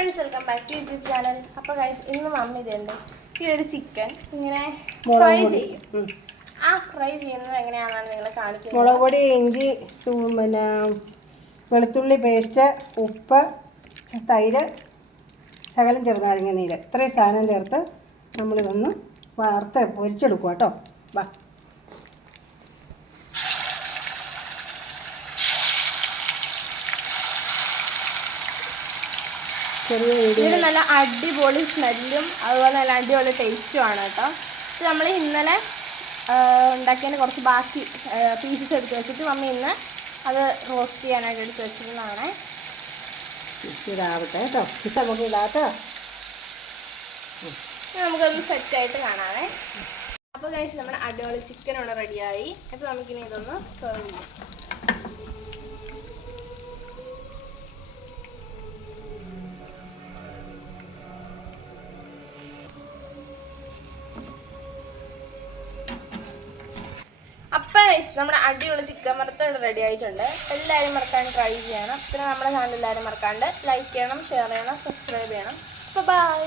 Friends, welcome back to YouTube channel. അപ്പോൾ guys, ഇന്ന് mummy ഇതുണ്ട് ഈ ഒരു ചിക്കൻ ഇങ്ങനെ ഫ്രൈ ചെയ്യും. ആ ഫ്രൈ ചെയ്യുന്നത് എങ്ങനെയാണെന്നാണ് നിങ്ങളെ കാണിക്കുന്നത്. മുളക് പൊടി, ഇഞ്ചി, പിന്നെ വെളുത്തുള്ളി പേസ്റ്റ്, ഉപ്പ്, തൈര്, ശകലം ചെറുനാരങ്ങ നീര്, ഇത്രയും സാധനം ചേർത്ത് നമ്മളിതൊന്ന് വറുത്ത് പൊരിച്ചെടുക്കുക കേട്ടോ. വാ, ഇതിന് നല്ല അടിപൊളി സ്മെല്ലും അതുപോലെ നല്ല അടിപൊളി ടേസ്റ്റും ആണ് കേട്ടോ. ഇത് നമ്മൾ ഇന്നലെ ഉണ്ടാക്കിയതിന് കുറച്ച് ബാക്കി പീസസ് എടുത്ത് വെച്ചിട്ട് മമ്മി ഇന്ന് അത് റോസ്റ്റ് ചെയ്യാനായിട്ട് എടുത്ത് വെച്ചിരുന്നതാണ്. ഇതാവട്ടെ കേട്ടോ, നമുക്ക് ഇടാട്ടോ. നമുക്കൊന്ന് സെറ്റായിട്ട് കാണാവേ. അപ്പോൾ കഴിച്ച് നമ്മുടെ അടിപൊളി ചിക്കൻ ഇവിടെ റെഡിയായി. അപ്പോൾ നമുക്കിനി ഇതൊന്ന് സെർവ് ചെയ്യാം. അപ്പോൾ നമ്മുടെ അടിപൊളി ചിക്കൻ വറുത്ത് ഇവിടെ റെഡി ആയിട്ടുണ്ട്. എല്ലാവരും മറക്കാണ്ട് ട്രൈ ചെയ്യണം. പിന്നെ നമ്മുടെ ചാനൽ എല്ലാവരും മറക്കാണ്ട് ലൈക്ക് ചെയ്യണം, ഷെയർ ചെയ്യണം, സബ്സ്ക്രൈബ് ചെയ്യണം. അപ്പോൾ ബൈ.